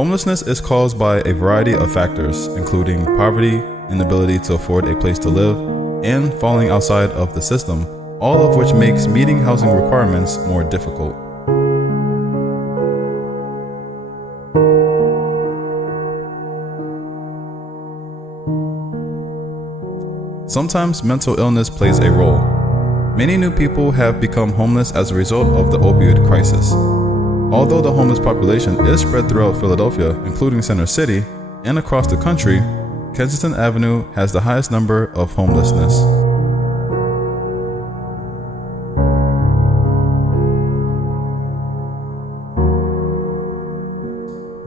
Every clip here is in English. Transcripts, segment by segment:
Homelessness is caused by a variety of factors, including poverty, inability to afford a place to live, and falling outside of the system, all of which makes meeting housing requirements more difficult. Sometimes mental illness plays a role. Many new people have become homeless as a result of the opioid crisis. Although the homeless population is spread throughout Philadelphia, including Center City, and across the country, Kensington Avenue has the highest number of homelessness.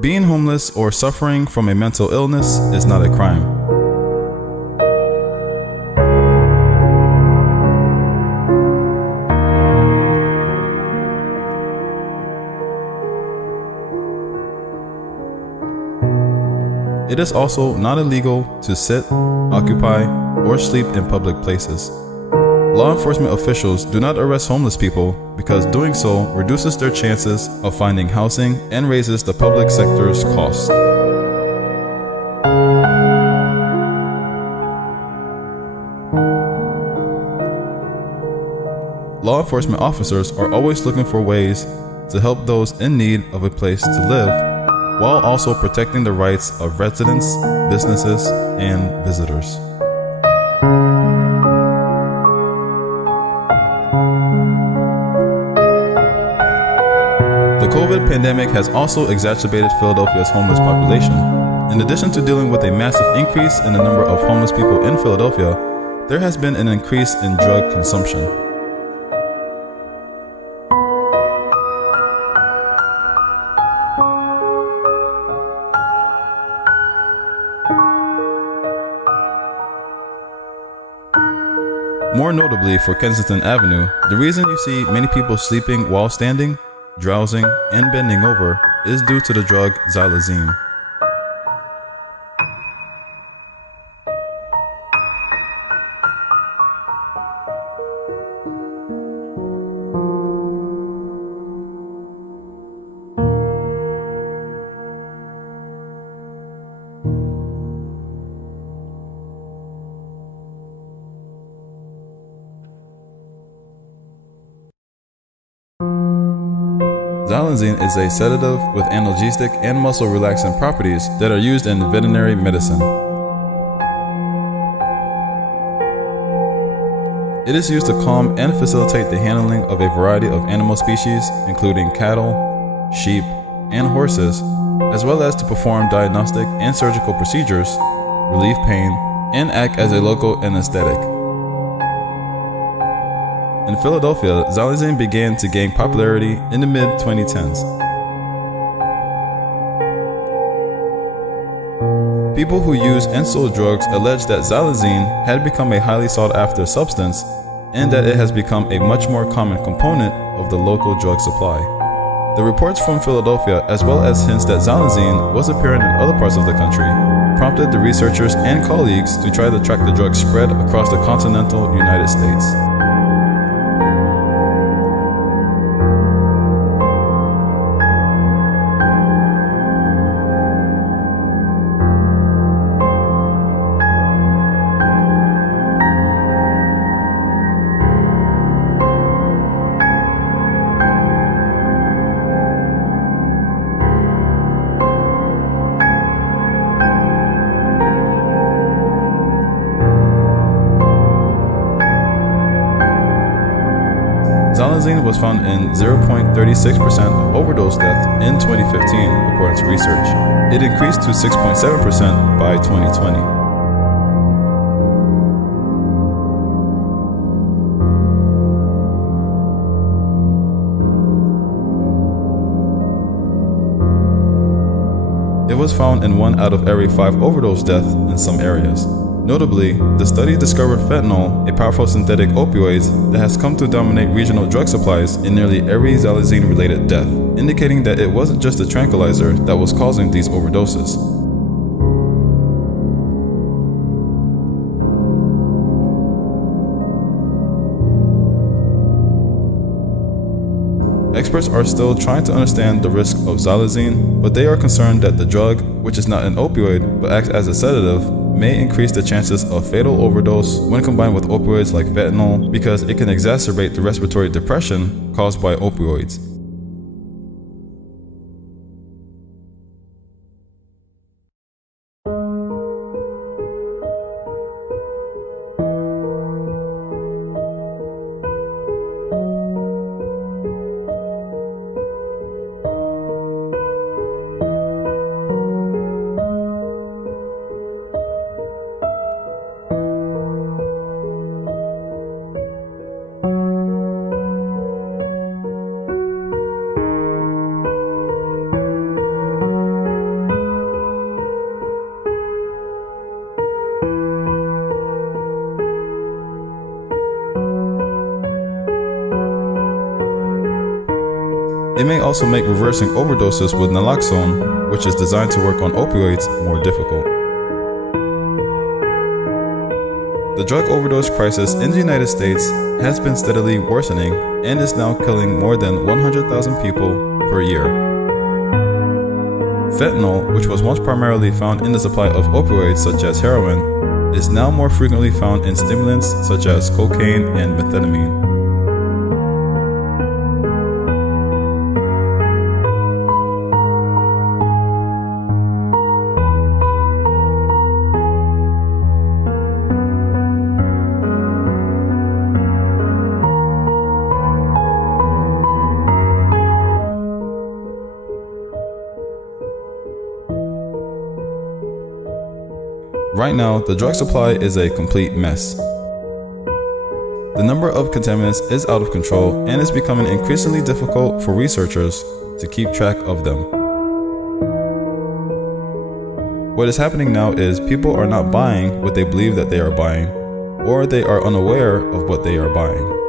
Being homeless or suffering from a mental illness is not a crime. It is also not illegal to sit, occupy, or sleep in public places. Law enforcement officials do not arrest homeless people because doing so reduces their chances of finding housing and raises the public sector's costs. Law enforcement officers are always looking for ways to help those in need of a place to live, while also protecting the rights of residents, businesses, and visitors. The COVID pandemic has also exacerbated Philadelphia's homeless population. In addition to dealing with a massive increase in the number of homeless people in Philadelphia, there has been an increase in drug consumption. More notably for Kensington Avenue, the reason you see many people sleeping while standing, drowsing, and bending over is due to the drug xylazine. Xylazine is a sedative with analgesic and muscle relaxant properties that are used in veterinary medicine. It is used to calm and facilitate the handling of a variety of animal species, including cattle, sheep, and horses, as well as to perform diagnostic and surgical procedures, relieve pain, and act as a local anesthetic. In Philadelphia, xylazine began to gain popularity in the mid-2010s. People who use and sold drugs allege that xylazine had become a highly sought-after substance and that it has become a much more common component of the local drug supply. The reports from Philadelphia, as well as hints that xylazine was apparent in other parts of the country, prompted the researchers and colleagues to try to track the drug's spread across the continental United States. Xylazine was found in 0.36% of overdose death in 2015, according to research. It increased to 6.7% by 2020. It was found in 1 out of every 5 overdose deaths in some areas. Notably, the study discovered fentanyl, a powerful synthetic opioid that has come to dominate regional drug supplies in nearly every xylazine-related death, indicating that it wasn't just the tranquilizer that was causing these overdoses. Experts are still trying to understand the risk of xylazine, but they are concerned that the drug, which is not an opioid but acts as a sedative, may increase the chances of fatal overdose when combined with opioids like fentanyl because it can exacerbate the respiratory depression caused by opioids. It may also make reversing overdoses with naloxone, which is designed to work on opioids, more difficult. The drug overdose crisis in the United States has been steadily worsening and is now killing more than 100,000 people per year. Fentanyl, which was once primarily found in the supply of opioids such as heroin, is now more frequently found in stimulants such as cocaine and methamphetamine. Right now, the drug supply is a complete mess. The number of contaminants is out of control and it's becoming increasingly difficult for researchers to keep track of them. What is happening now is people are not buying what they believe that they are buying, or they are unaware of what they are buying.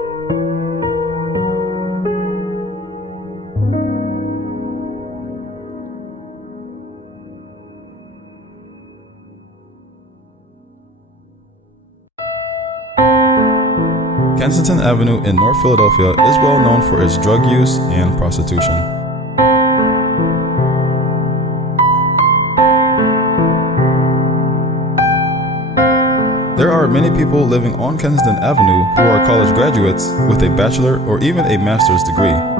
Kensington Avenue in North Philadelphia is well known for its drug use and prostitution. There are many people living on Kensington Avenue who are college graduates with a bachelor or even a master's degree.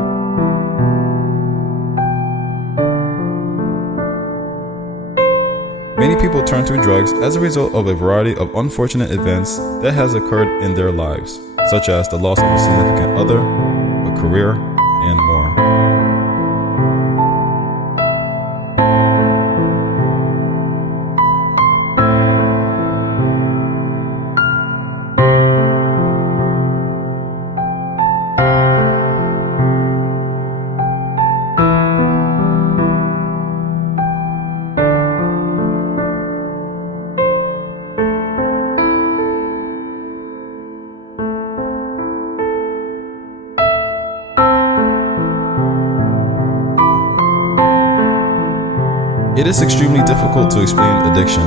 Many people turn to drugs as a result of a variety of unfortunate events that has occurred in their lives, such as the loss of a significant other, a career, and more. It is extremely difficult to explain addiction.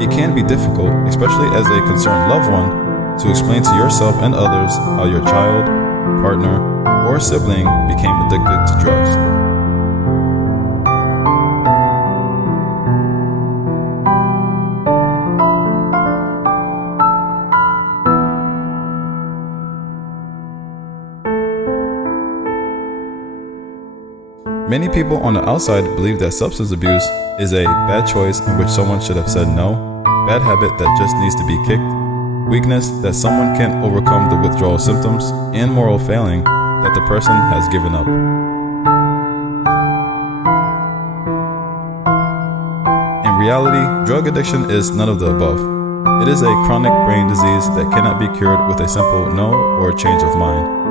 It can be difficult, especially as a concerned loved one, to explain to yourself and others how your child, partner, or sibling became addicted to drugs. Many people on the outside believe that substance abuse is a bad choice in which someone should have said no, bad habit that just needs to be kicked, weakness that someone can't overcome the withdrawal symptoms, and moral failing that the person has given up. In reality, drug addiction is none of the above. It is a chronic brain disease that cannot be cured with a simple no or change of mind.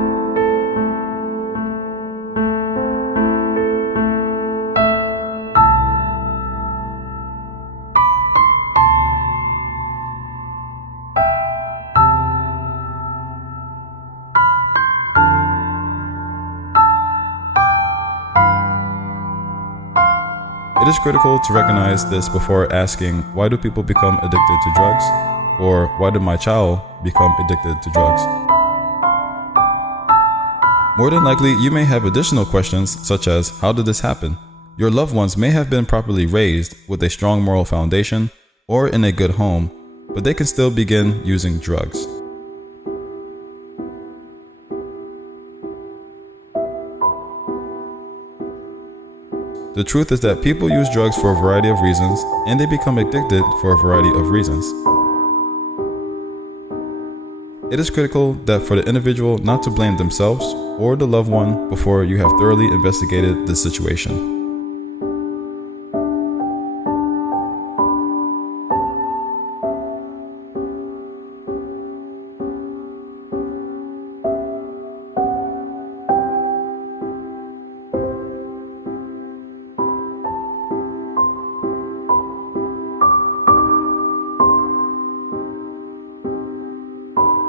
It is critical to recognize this before asking, why do people become addicted to drugs? Or why did my child become addicted to drugs? More than likely, you may have additional questions such as, how did this happen? Your loved ones may have been properly raised with a strong moral foundation or in a good home, but they can still begin using drugs. The truth is that people use drugs for a variety of reasons, and they become addicted for a variety of reasons. It is critical that for the individual not to blame themselves or the loved one before you have thoroughly investigated the situation.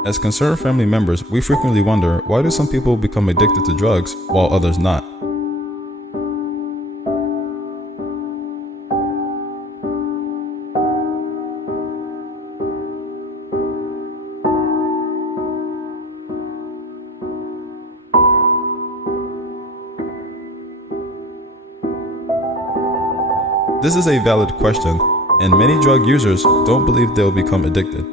As concerned family members, we frequently wonder, why do some people become addicted to drugs while others not? This is a valid question, and many drug users don't believe they'll become addicted.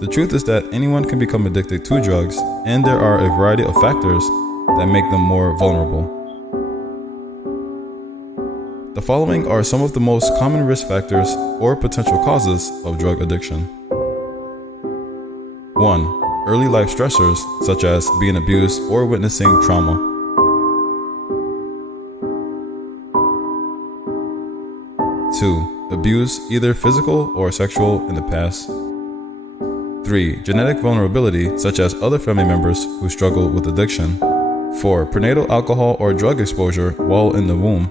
The truth is that anyone can become addicted to drugs, and there are a variety of factors that make them more vulnerable. The following are some of the most common risk factors or potential causes of drug addiction. 1. Early life stressors, such as being abused or witnessing trauma. 2. Abuse, either physical or sexual, in the past. 3. Genetic vulnerability, such as other family members who struggle with addiction. 4. Prenatal alcohol or drug exposure while in the womb.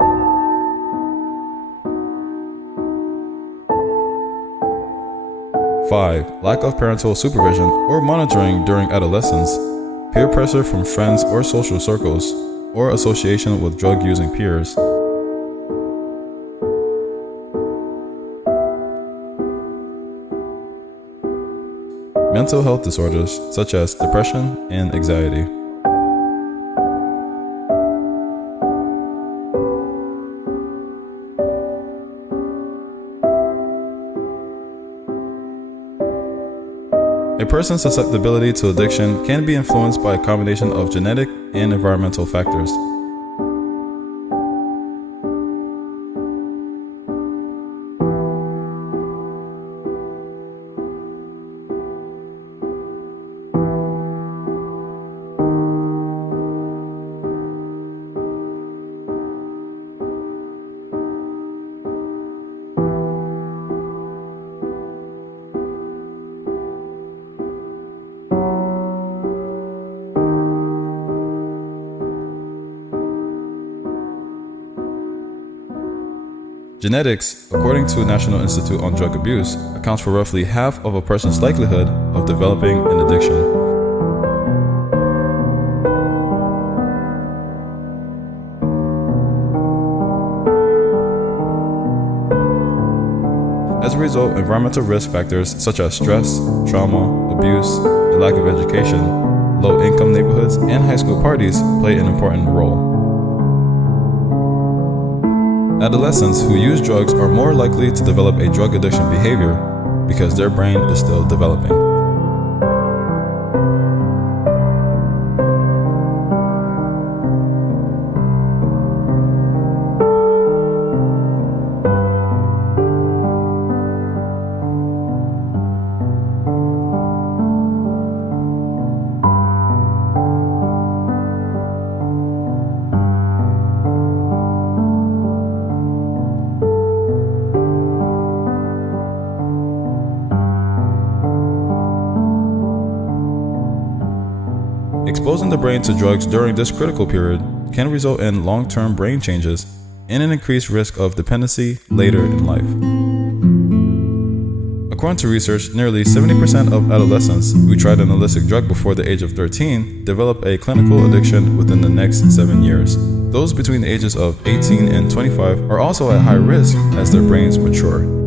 5. Lack of parental supervision or monitoring during adolescence, peer pressure from friends or social circles, or association with drug-using peers. Mental health disorders such as depression and anxiety. A person's susceptibility to addiction can be influenced by a combination of genetic and environmental factors. Genetics, according to National Institute on Drug Abuse, accounts for roughly half of a person's likelihood of developing an addiction. As a result, environmental risk factors such as stress, trauma, abuse, the lack of education, low-income neighborhoods, and high school parties play an important role. Adolescents who use drugs are more likely to develop a drug addiction behavior because their brain is still developing. Exposing the brain to drugs during this critical period can result in long-term brain changes and an increased risk of dependency later in life. According to research, nearly 70% of adolescents who tried an illicit drug before the age of 13 develop a clinical addiction within the next 7 years. Those between the ages of 18 and 25 are also at high risk as their brains mature.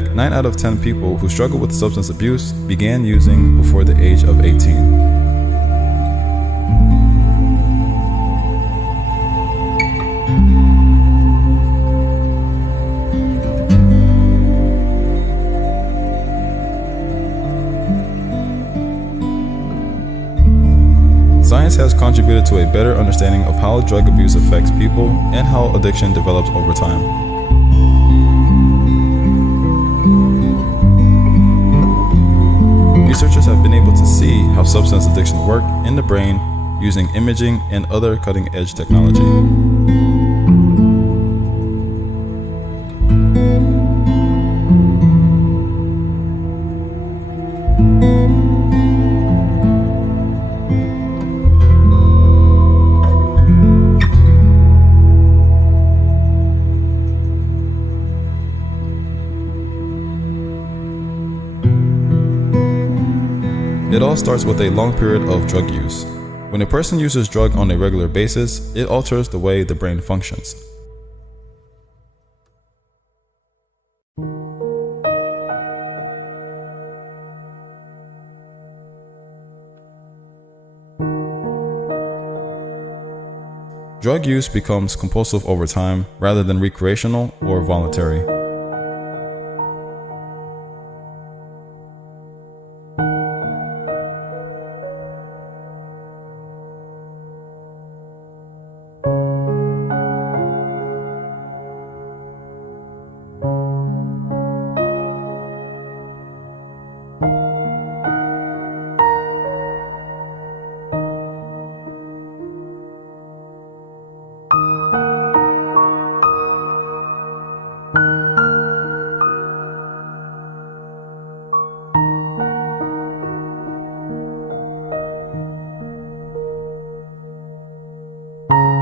fact, 9 out of 10 people who struggle with substance abuse began using before the age of 18. Science has contributed to a better understanding of how drug abuse affects people and how addiction develops over time. Researchers have been able to see how substance addiction works in the brain using imaging and other cutting-edge technology. It all starts with a long period of drug use. When a person uses drug on a regular basis, it alters the way the brain functions. Drug use becomes compulsive over time rather than recreational or voluntary.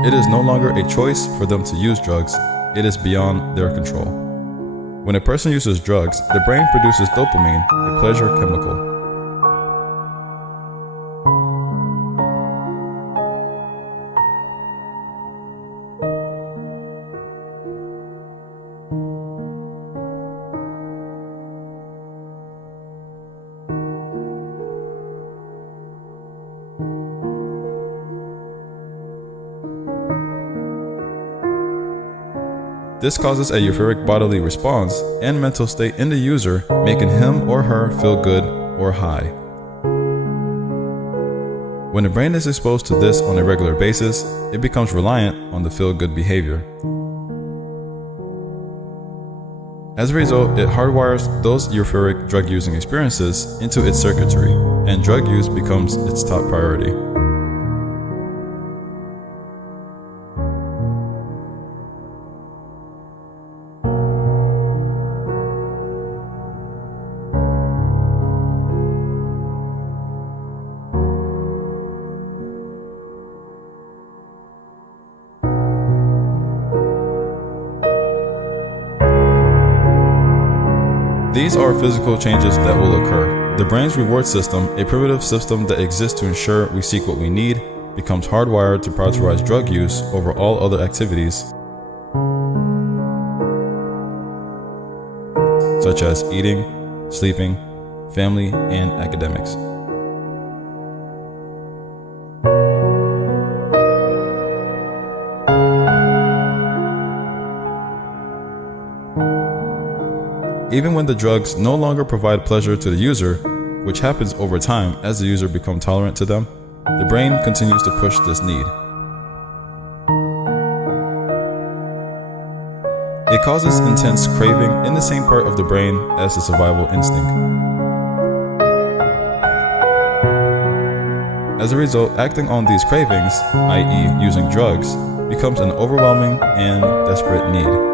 It is no longer a choice for them to use drugs, it is beyond their control. When a person uses drugs, the brain produces dopamine, a pleasure chemical. This causes a euphoric bodily response and mental state in the user, making him or her feel good or high. When the brain is exposed to this on a regular basis, it becomes reliant on the feel-good behavior. As a result, it hardwires those euphoric drug-using experiences into its circuitry, and drug use becomes its top priority. These are physical changes that will occur. The brain's reward system, a primitive system that exists to ensure we seek what we need, becomes hardwired to prioritize drug use over all other activities, such as eating, sleeping, family, and academics. Even when the drugs no longer provide pleasure to the user, which happens over time as the user becomes tolerant to them, the brain continues to push this need. It causes intense craving in the same part of the brain as the survival instinct. As a result, acting on these cravings, i.e., using drugs, becomes an overwhelming and desperate need.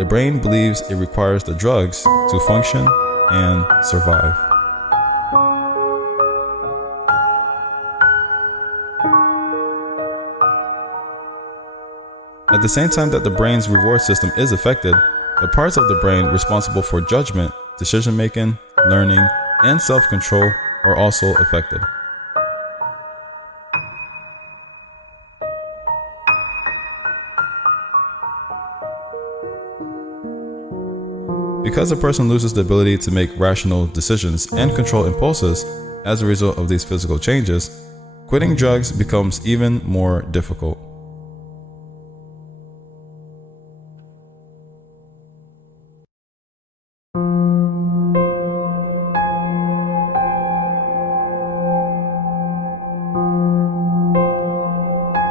The brain believes it requires the drugs to function and survive. At the same time that the brain's reward system is affected, the parts of the brain responsible for judgment, decision-making, learning, and self-control are also affected. Because a person loses the ability to make rational decisions and control impulses as a result of these physical changes, quitting drugs becomes even more difficult.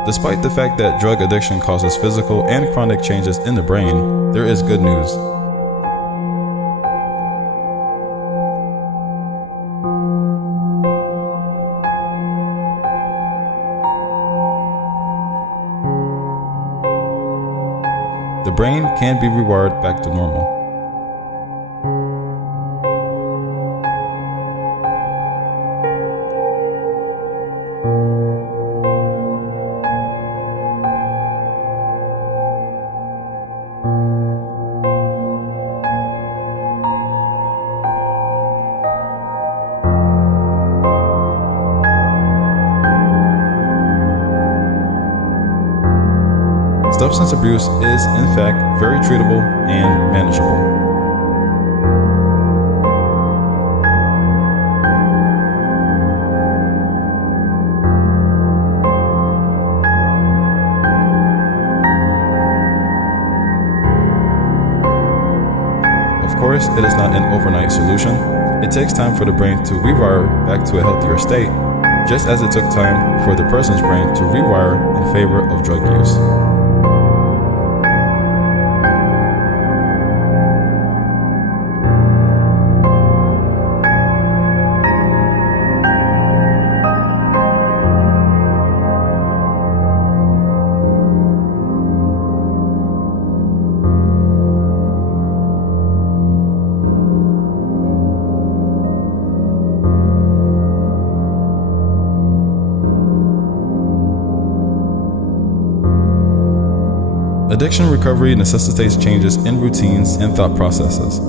Despite the fact that drug addiction causes physical and chronic changes in the brain, there is good news. The brain can be rewired back to normal. Substance abuse is, in fact, very treatable and manageable. Of course, it is not an overnight solution. It takes time for the brain to rewire back to a healthier state, just as it took time for the person's brain to rewire in favor of drug use. Addiction recovery necessitates changes in routines and thought processes.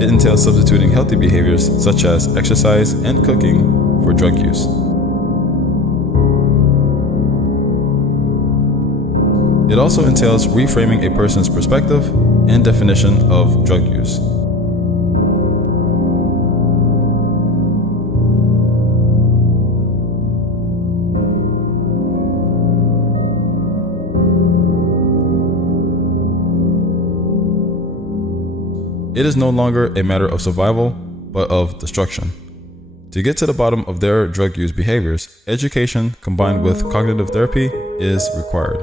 It entails substituting healthy behaviors such as exercise and cooking for drug use. It also entails reframing a person's perspective and definition of drug use. It is no longer a matter of survival, but of destruction. To get to the bottom of their drug use behaviors, education combined with cognitive therapy is required.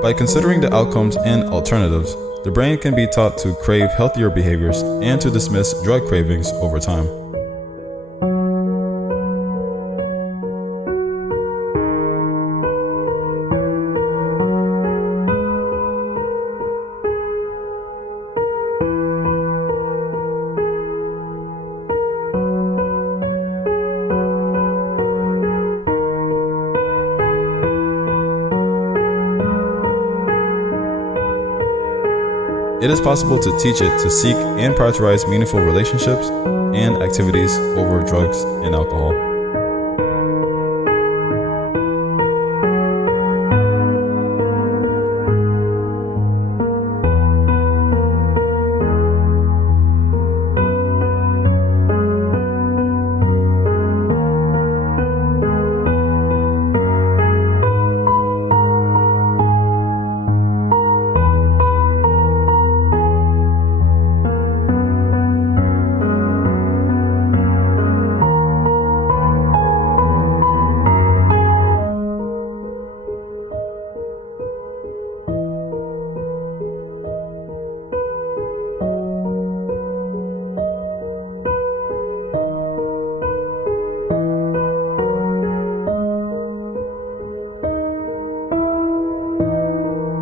By considering the outcomes and alternatives, the brain can be taught to crave healthier behaviors and to dismiss drug cravings over time. It is possible to teach it to seek and prioritize meaningful relationships and activities over drugs and alcohol.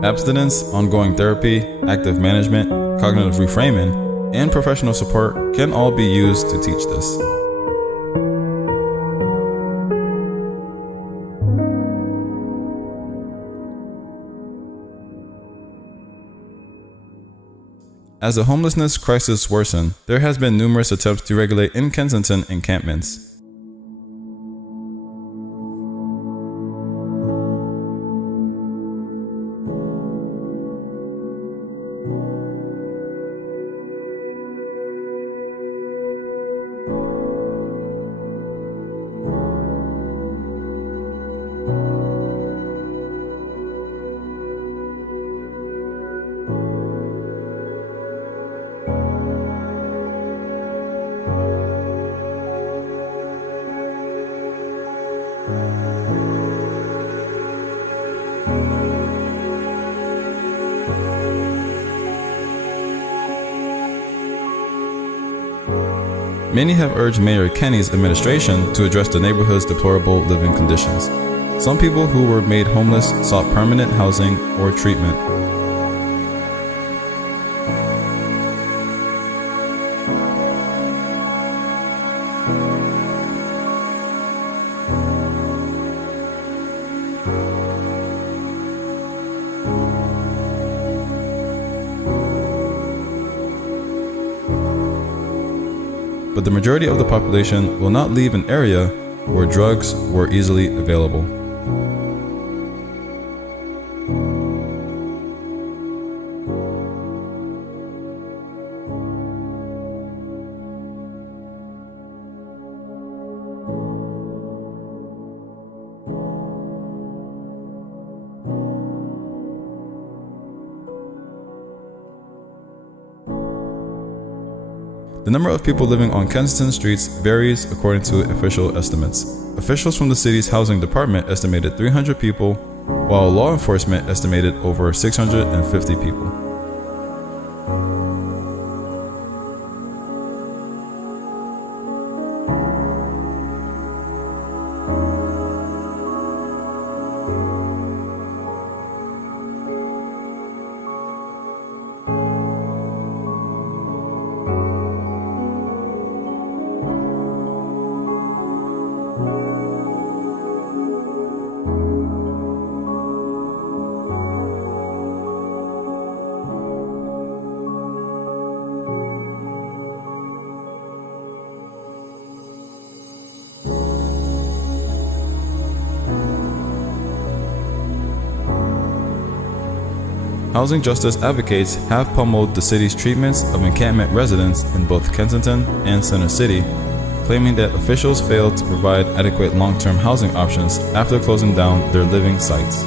Abstinence, ongoing therapy, active management, cognitive reframing, and professional support can all be used to teach this. As the homelessness crisis worsened, there has been numerous attempts to regulate in Kensington encampments. Many have urged Mayor Kenny's administration to address the neighborhood's deplorable living conditions. Some people who were made homeless sought permanent housing or treatment. But the majority of the population will not leave an area where drugs were easily available. The number of people living on Kensington streets varies according to official estimates. Officials from the city's housing department estimated 300 people, while law enforcement estimated over 650 people. Housing justice advocates have pummeled the city's treatments of encampment residents in both Kensington and Center City, claiming that officials failed to provide adequate long-term housing options after closing down their living sites.